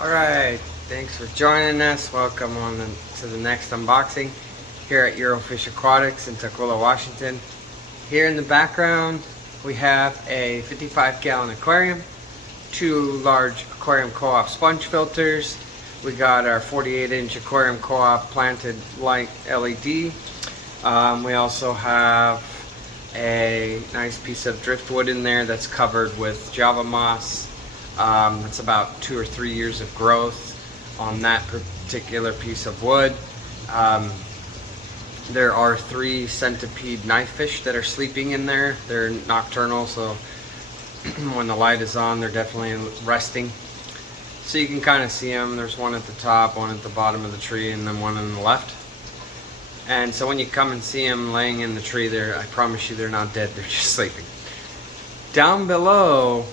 Alright, thanks for joining us. Welcome on to the next unboxing here at Eurofish Aquatics in Tukwila, Washington. Here in the background we have a 55-gallon aquarium, two large aquarium co-op sponge filters. We got our 48-inch aquarium co-op planted light LED. We also have a nice piece of driftwood in there that's covered with Java moss. That's about 2 or 3 years of growth on that particular piece of wood. There are 3 centipede knifefish that are sleeping in there. They're nocturnal, so when the light is on, they're definitely resting. So you can kind of see them. There's one at the top, one at the bottom of the tree, and then one on the left. And so when you come and see them laying in the tree, I promise you they're not dead, they're just sleeping. Down below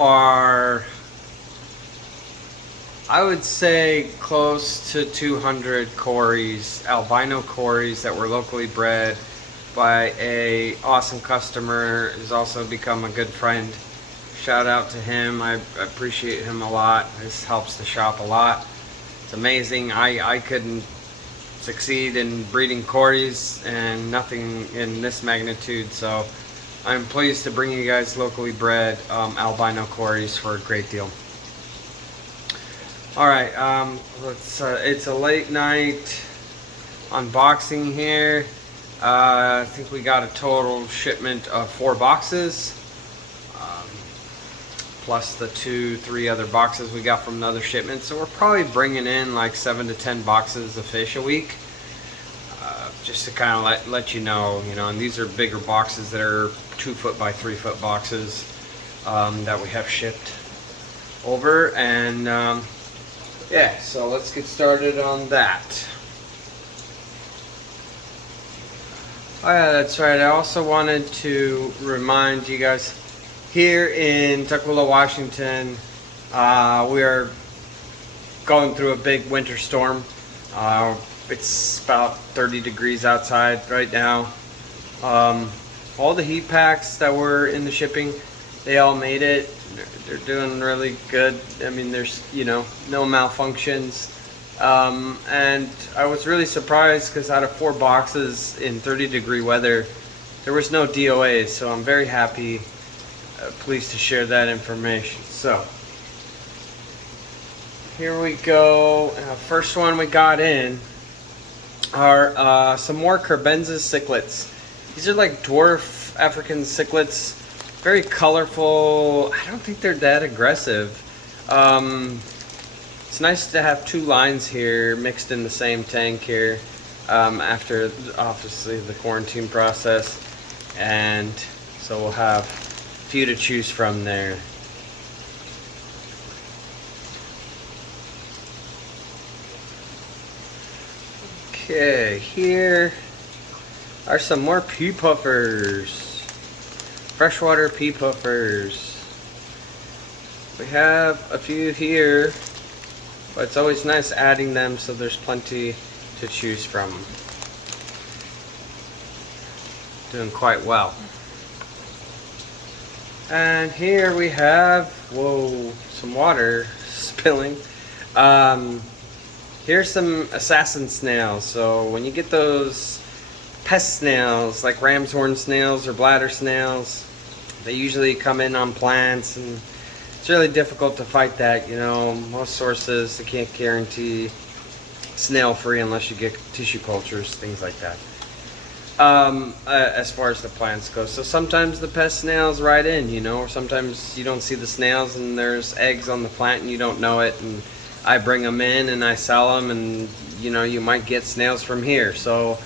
are, I would say, close to 200 cories, albino cories that were locally bred by a awesome customer who's also become a good friend. Shout out to him. I appreciate him a lot. This helps the shop a lot. It's amazing. I couldn't succeed in breeding cories and nothing in this magnitude, so I'm pleased to bring you guys locally bred albino cories for a great deal. Alright, it's a late night unboxing here. I think we got a total shipment of 4 boxes, plus the 2-3 other boxes we got from another shipment. So we're probably bringing in like 7 to 10 boxes of fish a week. Just to kind of let you know, and these are bigger boxes that are 2-foot by 3-foot boxes that we have shipped over. And yeah, so let's get started on that. Oh yeah, that's right. I also wanted to remind you guys, here in Tukwila, Washington, we are going through a big winter storm. It's about 30 degrees outside right now. All the heat packs that were in the shipping, they all made it. They're doing really good. I mean, there's no malfunctions. And I was really surprised because out of 4 boxes in 30-degree weather, there was no DOAs. So I'm very happy, pleased to share that information. So here we go. First one we got in are some more Kerbenza cichlids. These are like dwarf African cichlids, very colorful. I don't think they're that aggressive. It's nice to have 2 lines here mixed in the same tank here after obviously the quarantine process, and so we'll have a few to choose from there. Okay, here are some more pea puffers, freshwater pea puffers. We have a few here, but it's always nice adding them so there's plenty to choose from. Doing quite well. And here we have, whoa, some water spilling. Here's some assassin snails. So when you get those pest snails like ram's horn snails or bladder snails, they usually come in on plants, and it's really difficult to fight that. Most sources, they can't guarantee snail free unless you get tissue cultures, things like that, as far as the plants go. So sometimes the pest snails ride in, or sometimes you don't see the snails and there's eggs on the plant and you don't know it, and I bring them in and I sell them, and you might get snails from here. So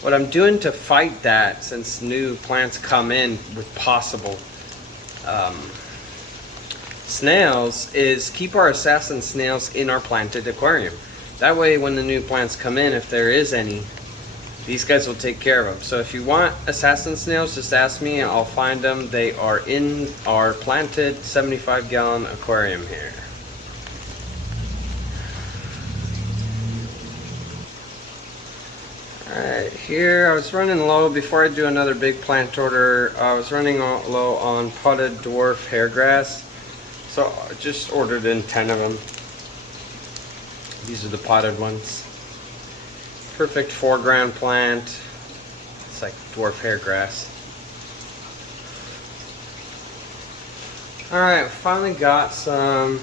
what I'm doing to fight that, since new plants come in with possible snails, is keep our assassin snails in our planted aquarium. That way when the new plants come in, if there is any, these guys will take care of them. So if you want assassin snails, just ask me, I'll find them. They are in our planted 75-gallon aquarium here. Alright, here I was running low before I do another big plant order. I was running low on potted dwarf hairgrass, so I just ordered in 10 of them. These are the potted ones. Perfect foreground plant. It's like dwarf hair grass. Alright, finally got some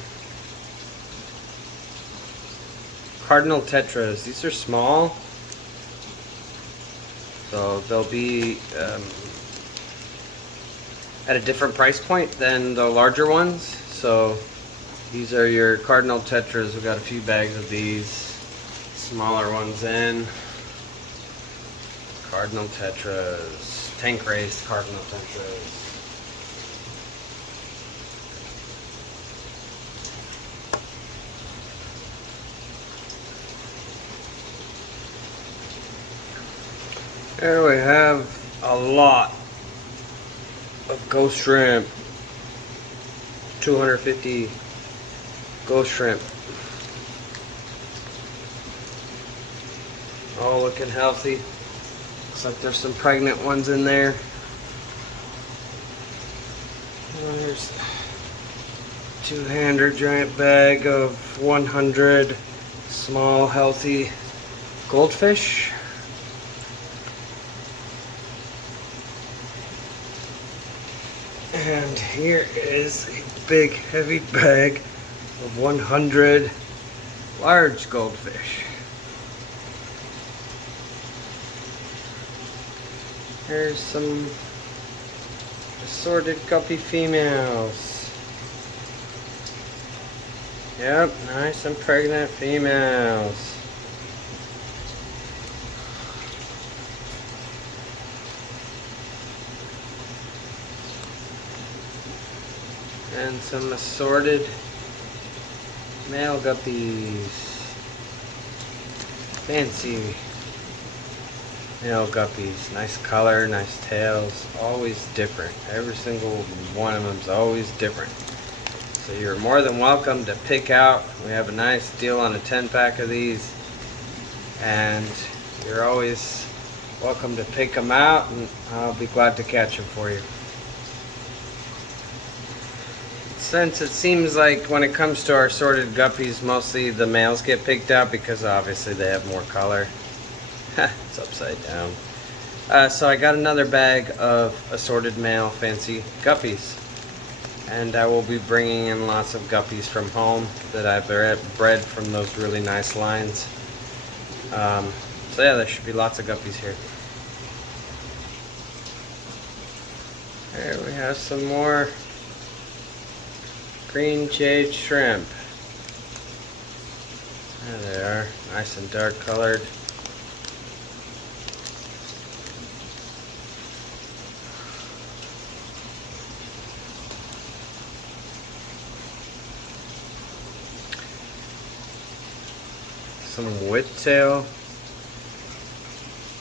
cardinal tetras. These are small, so they'll be at a different price point than the larger ones. So these are your cardinal tetras. We've got a few bags of these smaller ones in. Cardinal tetras, tank raised cardinal tetras. There we have a lot of ghost shrimp. 250 ghost shrimp. All looking healthy. Looks like there's some pregnant ones in there. And there's a two-hander giant bag of 100 small healthy goldfish. And here is a big heavy bag of 100 large goldfish. Here's some assorted guppy females. Yep, nice and pregnant females. And some assorted male guppies. Fancy male guppies. Nice color, nice tails. Always different. Every single one of them is always different. So you're more than welcome to pick out. We have a nice deal on a 10-pack of these. And you're always welcome to pick them out, and I'll be glad to catch them for you. Since it seems like when it comes to our sorted guppies, mostly the males get picked out because obviously they have more color. It's upside down. So I got another bag of assorted male fancy guppies. And I will be bringing in lots of guppies from home that I've bred from those really nice lines. So yeah, there should be lots of guppies here. There we have some more green jade shrimp. There they are, nice and dark colored. Some whiptail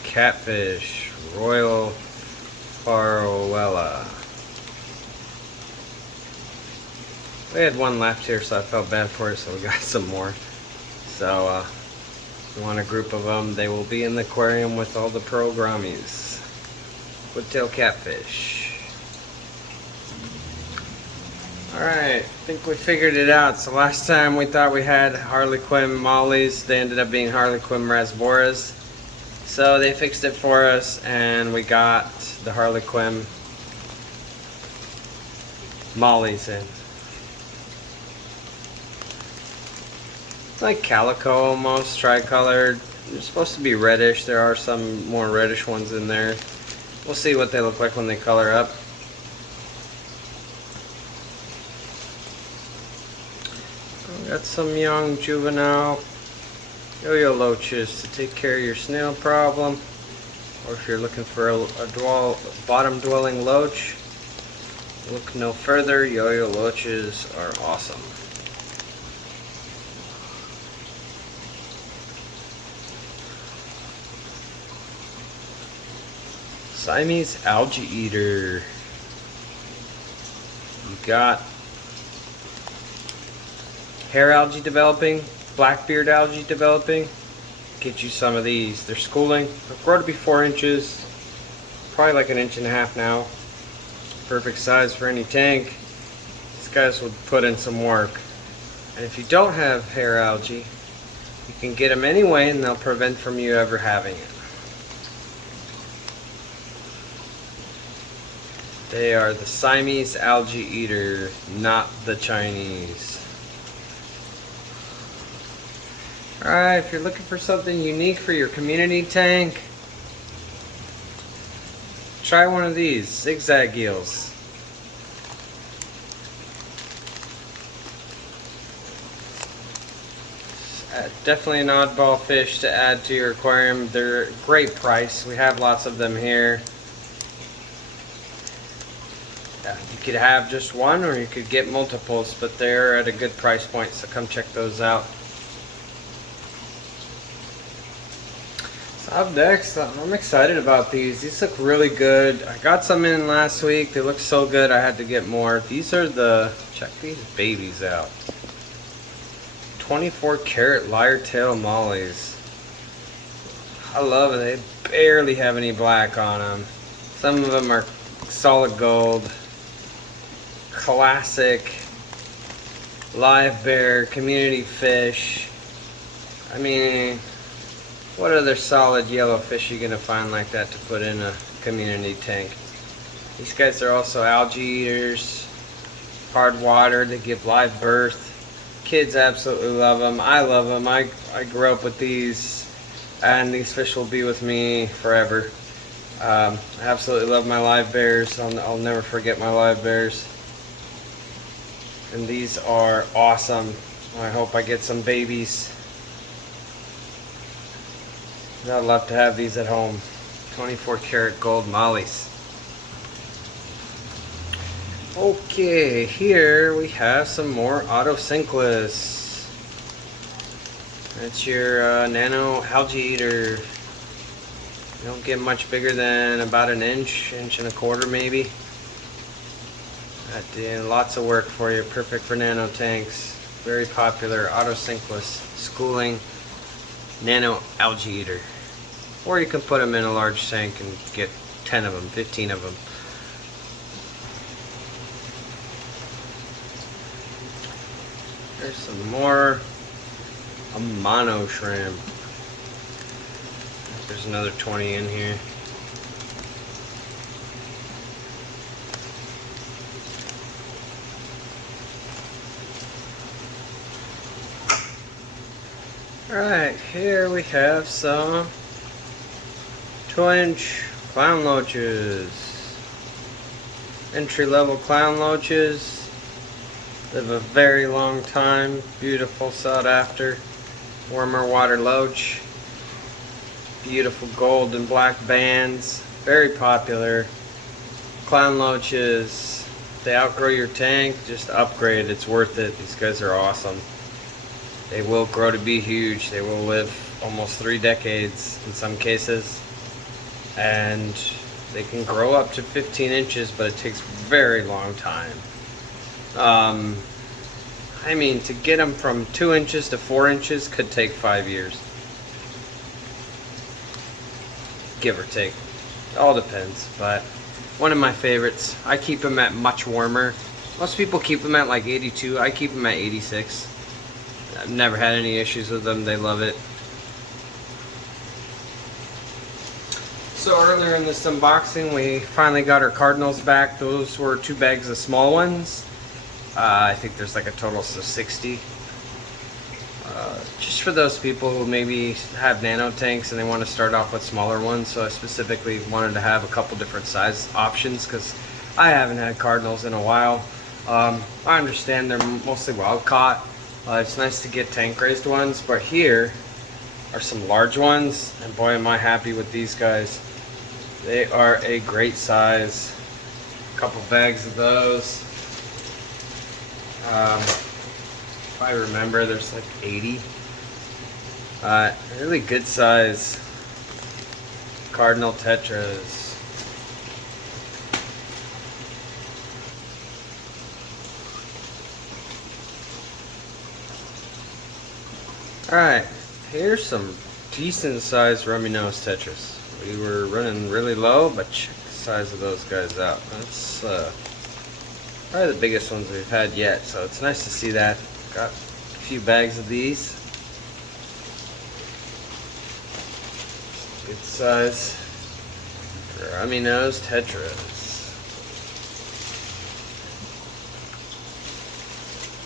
catfish, Royal Farwella. We had one left here, so I felt bad for it, so we got some more. So, we want a group of them. They will be in the aquarium with all the pearl grammies. Whiptail catfish. Alright, I think we figured it out. So last time we thought we had Harlequin mollies. They ended up being Harlequin rasboras. So they fixed it for us, and we got the Harlequin mollies in. Like calico almost, tricolored. They're supposed to be reddish. There are some more reddish ones in there. We'll see what they look like when they color up. Got some young juvenile yo-yo loaches to take care of your snail problem. Or if you're looking for a bottom dwelling loach, look no further. Yo-yo loaches are awesome. Siamese algae eater. You got hair algae developing, blackbeard algae developing. Get you some of these. They're schooling. They'll grow to be 4 inches, probably like 1.5 inches now. Perfect size for any tank. These guys would put in some work. And if you don't have hair algae, You can get them anyway, and they'll prevent from you ever having it. They are the Siamese algae eater, not the Chinese. Alright, if you're looking for something unique for your community tank, try one of these zigzag eels. Definitely an oddball fish to add to your aquarium. They're a great price. We have lots of them here. You could have just one, or you could get multiples, but they're at a good price point, so come check those out. So up next, I'm excited about these. These look really good. I got some in last week. They look so good I had to get more. These are check these babies out. 24 karat lyre tail mollies. I love it. They barely have any black on them. Some of them are solid gold. Classic live bear community fish. I mean, what other solid yellow fish are you gonna find like that to put in a community tank? These guys are also algae eaters, hard water. They give live birth. Kids absolutely love them. I love them. I grew up with these, and these fish will be with me forever. I absolutely love my live bears. I'll never forget my live bears. And these are awesome. I hope I get some babies. I'd love to have these at home. 24 karat gold mollies. Okay, here we have some more Otocinclus. That's your nano algae eater. You don't get much bigger than about an inch and a quarter maybe. That did lots of work for you. Perfect for nano tanks. Very popular Otocinclus schooling nano algae eater. Or you can put them in a large tank and get 10 of them, 15 of them. There's some more Amano shrimp. There's another 20 in here. Alright, here we have some 2-inch clown loaches. Entry-level clown loaches. Live a very long time. Beautiful, sought after. Warmer water loach. Beautiful gold and black bands. Very popular. Clown loaches. If they outgrow your tank, just upgrade. It's worth it. These guys are awesome. They will grow to be huge. They will live almost 3 decades in some cases. And they can grow up to 15 inches, but it takes a very long time. I mean, to get them from 2 inches to 4 inches could take 5 years. Give or take. It all depends, but one of my favorites. I keep them at much warmer. Most people keep them at like 82. I keep them at 86. I've never had any issues with them. They love it. So earlier in this unboxing, we finally got our cardinals back. Those were 2 bags of small ones. I think there's like a total of 60. Just for those people who maybe have nano tanks and they want to start off with smaller ones. So I specifically wanted to have a couple different size options because I haven't had cardinals in a while. I understand they're mostly wild caught. It's nice to get tank raised ones, but here are some large ones, and boy am I happy with these guys. They are a great size. A couple bags of those. If I remember, there's like 80. Really good size cardinal tetras. Alright, here's some decent sized rummy nose tetras. We were running really low, but check the size of those guys out. That's probably the biggest ones we've had yet, so it's nice to see that. Got a few bags of these. Good size rummy nose tetras.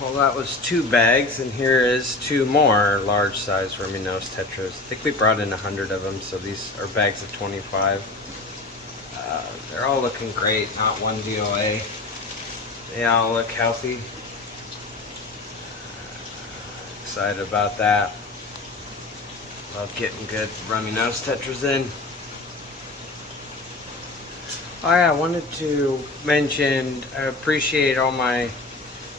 Well, that was 2 bags, and here is 2 more large size rummy nose tetras. I think we brought in 100 of them, so these are bags of 25. They're all looking great, not one DOA. They all look healthy. Excited about that. Love getting good rummy nose tetras in. Oh yeah, I wanted to mention I appreciate all my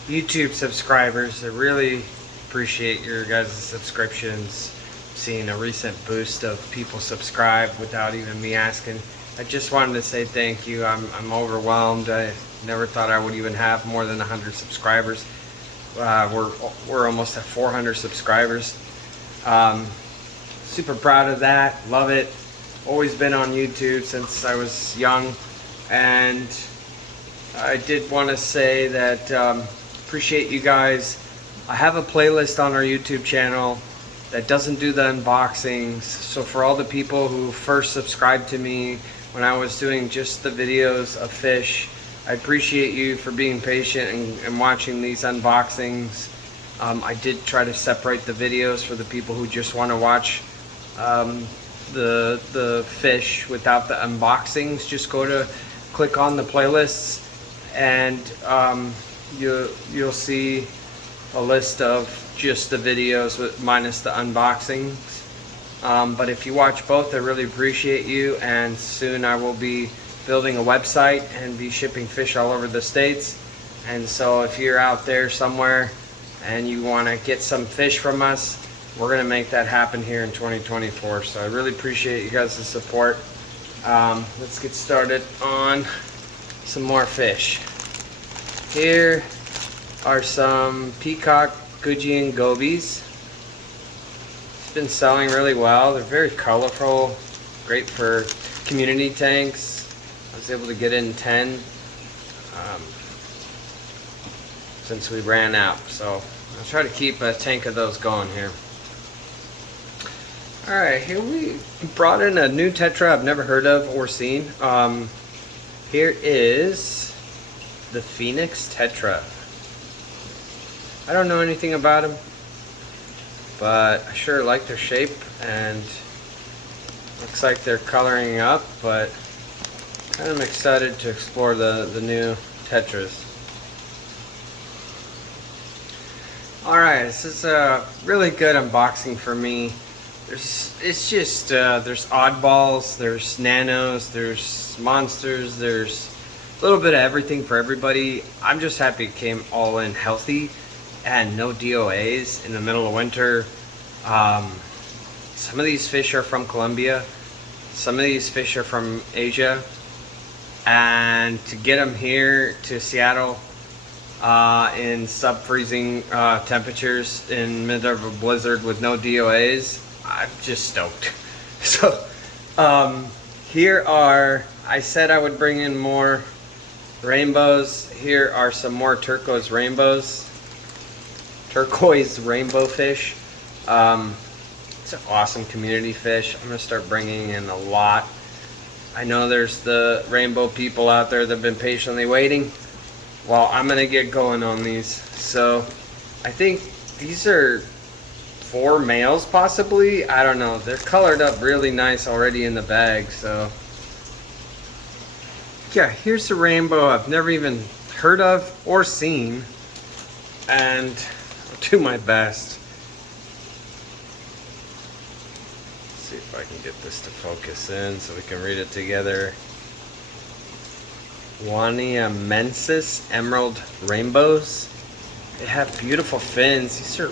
YouTube subscribers. I really appreciate your guys' subscriptions. Seeing a recent boost of people subscribe without even me asking. I just wanted to say thank you. I'm overwhelmed. I never thought I would even have more than 100 subscribers. We're almost at 400 subscribers. Super proud of that. Love it. Always been on YouTube since I was young, and I did want to say that appreciate you guys. I have a playlist on our YouTube channel that doesn't do the unboxings. So for all the people who first subscribed to me when I was doing just the videos of fish, I appreciate you for being patient and watching these unboxings. I did try to separate the videos for the people who just want to watch the fish without the unboxings. Just click on the playlists, and you'll see a list of just the videos minus the unboxings. But if you watch both, I really appreciate you, and soon I will be building a website and be shipping fish all over the states. And so if you're out there somewhere and you want to get some fish from us, we're going to make that happen here in 2024. So I really appreciate you guys' support. Let's get started on some more fish. Here are some peacock Gujian gobies. It's been selling really well. They're very colorful, great for community tanks. I was able to get in 10 since we ran out, so I'll try to keep a tank of those going here. Alright, here we brought in a new tetra I've never heard of or seen. Here is the Phoenix tetra. I don't know anything about them, but I sure like their shape, and looks like they're coloring up, but kind of excited to explore the new tetras. Alright, this is a really good unboxing for me. There's oddballs, there's nanos, there's monsters, there's a little bit of everything for everybody. I'm just happy it came all in healthy and no DOAs in the middle of winter. Some of these fish are from Colombia, some of these fish are from Asia, and to get them here to Seattle in sub-freezing temperatures in the middle of a blizzard with no DOAs, I'm just stoked. So here are, I said I would bring in more rainbows. Here are some more turquoise rainbow fish. It's an awesome community fish. I'm gonna start bringing in a lot. I know there's the rainbow people out there that have been patiently waiting. Well, I'm gonna get going on these. So I think these are 4 males possibly. I don't know. They're colored up really nice already in the bag. So yeah, here's the rainbow I've never even heard of or seen, and I'll do my best. Let's see if I can get this to focus in so we can read it together. Waniamensis emerald rainbows. They have beautiful fins. These are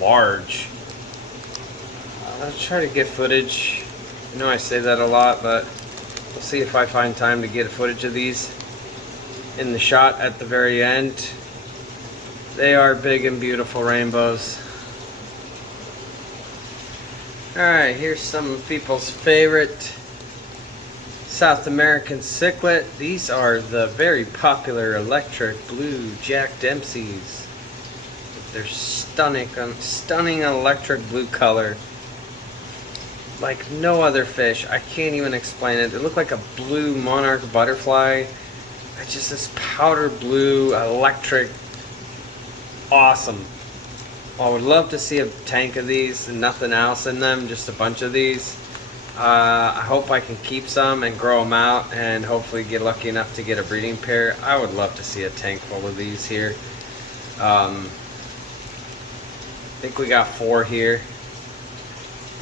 large. I'll try to get footage. I know I say that a lot, but we'll see if I find time to get footage of these in the shot at the very end. They are big and beautiful rainbows. Alright, here's some people's favorite South American cichlid. These are the very popular electric blue Jack Dempsey's. They're stunning electric blue color. like no other fish. I can't even explain it. It looked like a blue monarch butterfly. It's just this powder blue, electric, awesome. I would love to see a tank of these and nothing else in them, just a bunch of these. I hope I can keep some and grow them out and hopefully get lucky enough to get a breeding pair. I would love to see a tank full of these here. I think we got 4 here.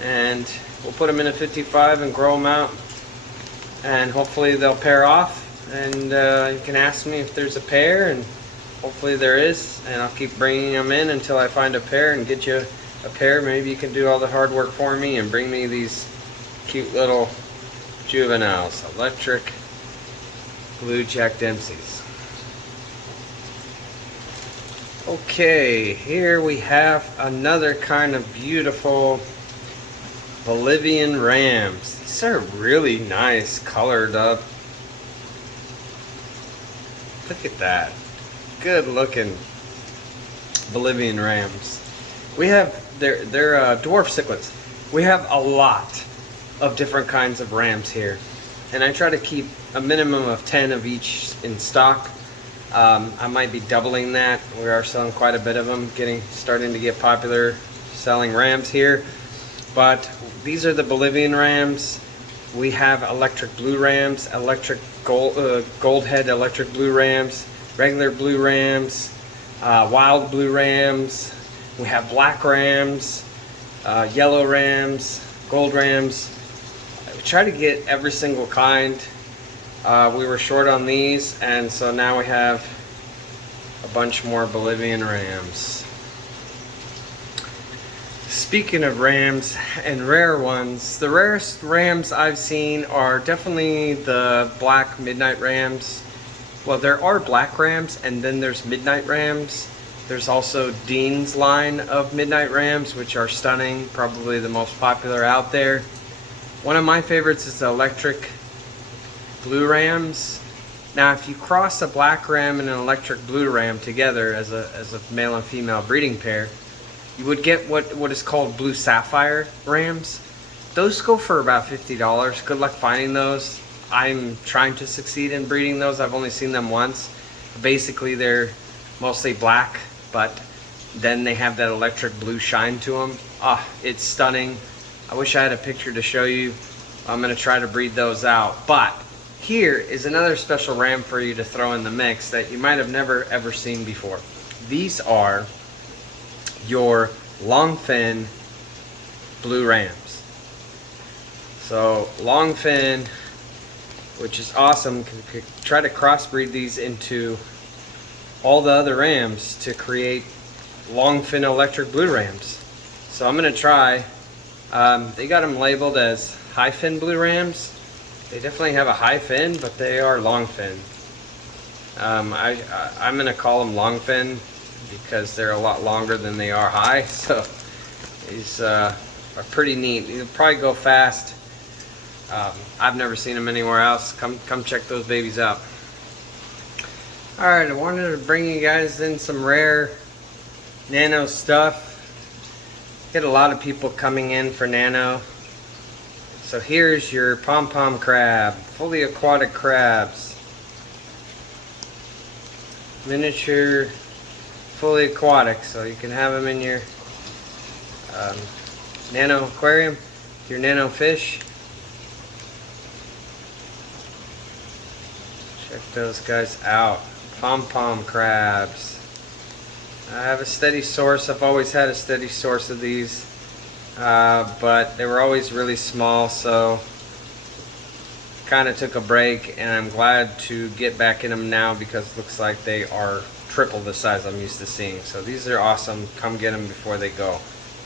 And we'll put them in a 55 and grow them out. And hopefully they'll pair off. And you can ask me if there's a pair, and hopefully there is. And I'll keep bringing them in until I find a pair and get you a pair. Maybe you can do all the hard work for me and bring me these cute little juveniles. Electric blue Jack Dempsey's. Okay, here we have another kind of beautiful Bolivian rams. These are really nice, colored up. Look at that. Good looking Bolivian rams. We have, they're dwarf cichlids. We have a lot of different kinds of rams here. And I try to keep a minimum of 10 of each in stock. I might be doubling that. We are selling quite a bit of them, starting to get popular selling rams here. But these are the Bolivian rams. We have electric blue rams, electric gold head electric blue rams, regular blue rams, wild blue rams. We have black rams, yellow rams, gold rams. We try to get every single kind. We were short on these, and so now we have a bunch more Bolivian rams. Speaking of rams and rare ones, the rarest rams I've seen are definitely the black midnight rams. Well, there are black rams, and then there's midnight rams. There's also Dean's line of midnight rams, which are stunning, probably the most popular out there. One of my favorites is the electric blue rams. Now, if you cross a black ram and an electric blue ram together as a male and female breeding pair, you would get what is called blue sapphire rams. Those go for about $50. Good luck finding those. I'm trying to succeed in breeding those. I've only seen them once. Basically, they're mostly black, but then they have that electric blue shine to them. Ah, it's stunning. I wish I had a picture to show you. I'm gonna try to breed those out. But here is another special ram for you to throw in the mix that you might have never ever seen before. These are your longfin blue rams. So longfin, which is awesome, can try to crossbreed these into all the other rams to create longfin electric blue rams. So I'm gonna try. They got them labeled as high fin blue rams. They definitely have a high fin, but they are long fin. I'm gonna call them long fin because they're a lot longer than they are high. So these are pretty neat. They'll probably go fast. I've never seen them anywhere else. Come check those babies out. All right, I wanted to bring you guys in some rare nano stuff. Get a lot of people coming in for nano. So here's your pom-pom crab, fully aquatic crabs. Miniature, fully aquatic, so you can have them in your nano aquarium, your nano fish. Check those guys out. Pom-pom crabs. I have a steady source. I've always had a steady source of these, but they were always really small, so kind of took a break, and I'm glad to get back in them now because it looks like they are triple the size I'm used to seeing. So these are awesome. Come get them before they go.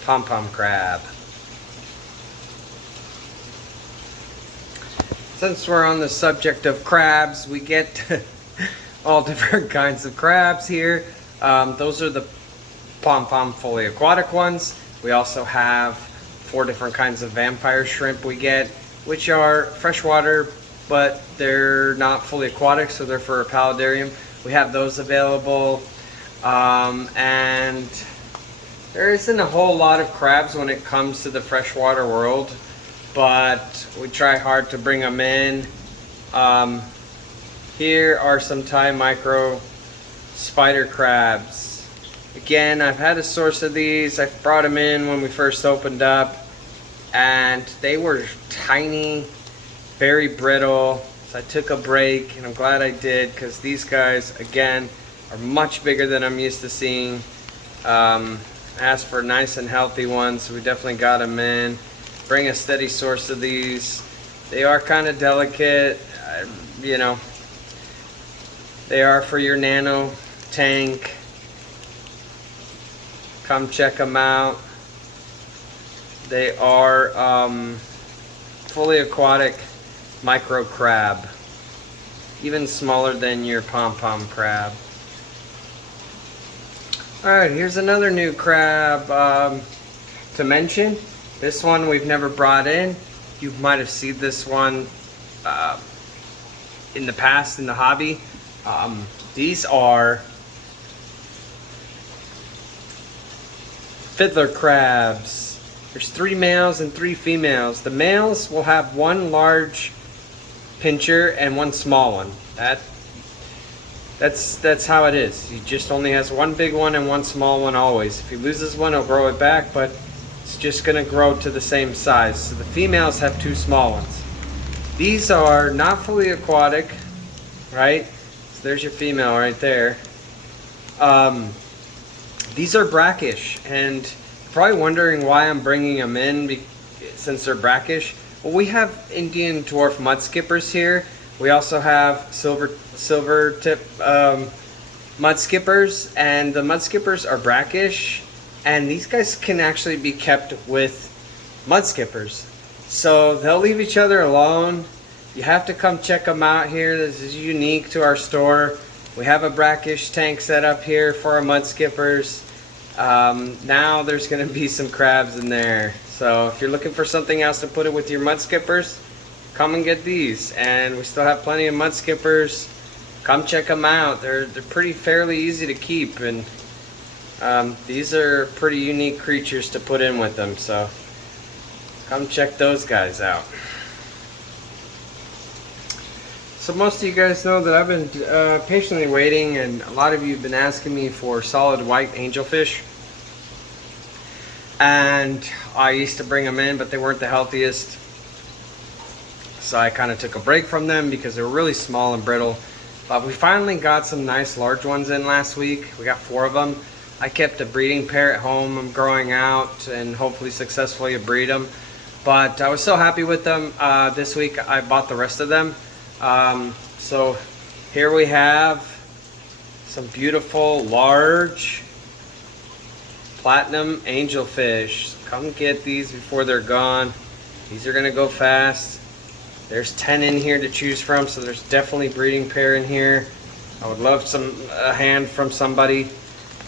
Pom-pom crab. Since we're on the subject of crabs, we get all different kinds of crabs here. Those are the pom-pom fully aquatic ones. We also have 4 different kinds of vampire shrimp we get, which are freshwater, but they're not fully aquatic, so they're for a paludarium. We have those available. And there isn't a whole lot of crabs when it comes to the freshwater world. but we try hard to bring them in. Here are some Thai micro spider crabs. Again, I've had a source of these. I brought them in when we first opened up, and they were tiny, very brittle. So I took a break, and I'm glad I did, because these guys, again, are much bigger than I'm used to seeing. Asked for nice and healthy ones, so we definitely got them in. Bring a steady source of these. They are kind of delicate, you know. They are for your nano tank. Come check them out. They are fully aquatic micro crab, even smaller than your pom-pom crab. Alright, here's another new crab to mention. This one we've never brought in. You might have seen this one in the past in the hobby. These are fiddler crabs. There's 3 males and 3 females. The males will have 1 large pincher and 1 small one. That's how it is. He just only has 1 big one and 1 small one always. If he loses one, he'll grow it back, but it's just gonna grow to the same size. So the females have 2 small ones. These are not fully aquatic, right? So there's your female right there. These are brackish, and you're probably wondering why I'm bringing them in since they're brackish. Well, we have Indian dwarf mud skippers here. We also have silver tip mud skippers, and the mud skippers are brackish, and these guys can actually be kept with mud skippers. So they'll leave each other alone. You have to come check them out here. This is unique to our store. We have a brackish tank set up here for our mud skippers. Now there's going to be some crabs in there. So if you're looking for something else to put it with your mud skippers, come and get these. And we still have plenty of mud skippers. Come check them out. They're pretty fairly easy to keep, and these are pretty unique creatures to put in with them. So come check those guys out. So most of you guys know that I've been patiently waiting, and a lot of you have been asking me for solid white angelfish. And I used to bring them in, but they weren't the healthiest. So I kind of took a break from them because they were really small and brittle. But we finally got some nice large ones in last week. We got 4 of them. I kept a breeding pair at home. I'm growing out and hopefully successfully breed them. But I was so happy with them. This week I bought the rest of them. So here we have some beautiful large platinum angelfish. Come get these before they're gone. These are gonna go fast. There's 10 in here to choose from, so there's definitely breeding pair in here. I would love a hand from somebody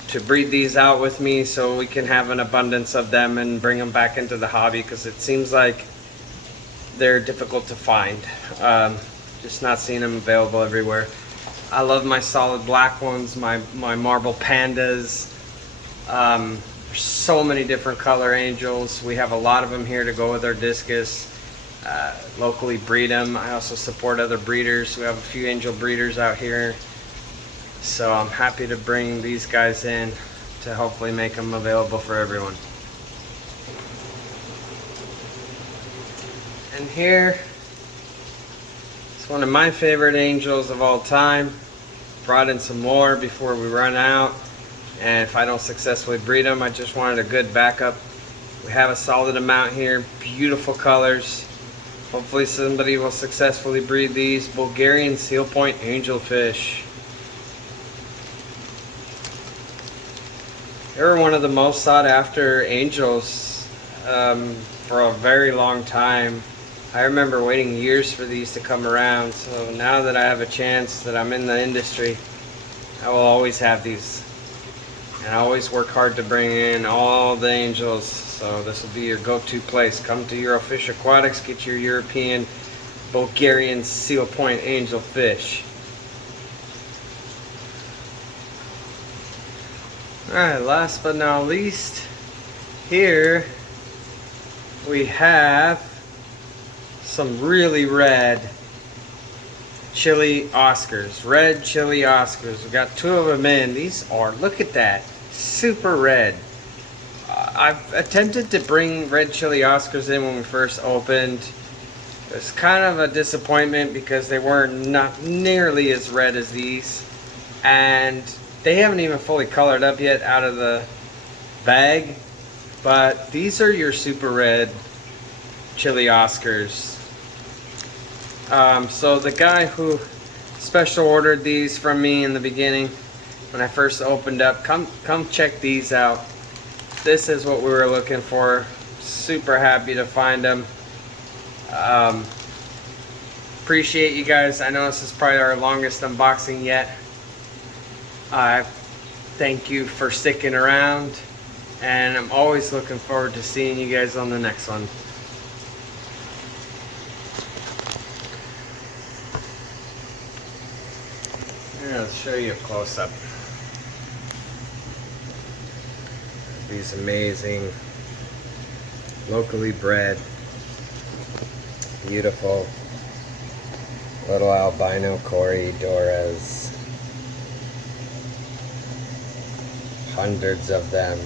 to breed these out with me so we can have an abundance of them and bring them back into the hobby, because it seems like they're difficult to find. Just not seeing them available everywhere. I love my solid black ones, my marble pandas. There's so many different color angels. We have a lot of them here to go with our discus. Locally breed them. I also support other breeders. We have a few angel breeders out here. So I'm happy to bring these guys in to hopefully make them available for everyone. And here, one of my favorite angels of all time. Brought in some more before we run out, and if I don't successfully breed them, I just wanted a good backup. We have a solid amount here, beautiful colors. Hopefully somebody will successfully breed these. Bulgarian seal point angelfish. They were one of the most sought after angels for a very long time. I remember waiting years for these to come around, so now that I have a chance, that I'm in the industry, I will always have these. And I always work hard to bring in all the angels, so this will be your go-to place. Come to Eurofish Aquatics, get your European Bulgarian seal point angelfish. Alright, last but not least, here we have some really red chili Oscars. Red chili Oscars. We got 2 of them in. These are, look at that, super red. I've attempted to bring red chili Oscars in when we first opened. It was kind of a disappointment because they weren't not nearly as red as these. And they haven't even fully colored up yet out of the bag. But these are your super red chili Oscars. So the guy who special ordered these from me in the beginning, when I first opened up, come check these out. This is what we were looking for. Super happy to find them. Appreciate you guys. I know this is probably our longest unboxing yet. Thank you for sticking around, and I'm always looking forward to seeing you guys on the next one. Here, I'll show you a close-up. These amazing, locally bred, beautiful little albino corridoras. Hundreds of them.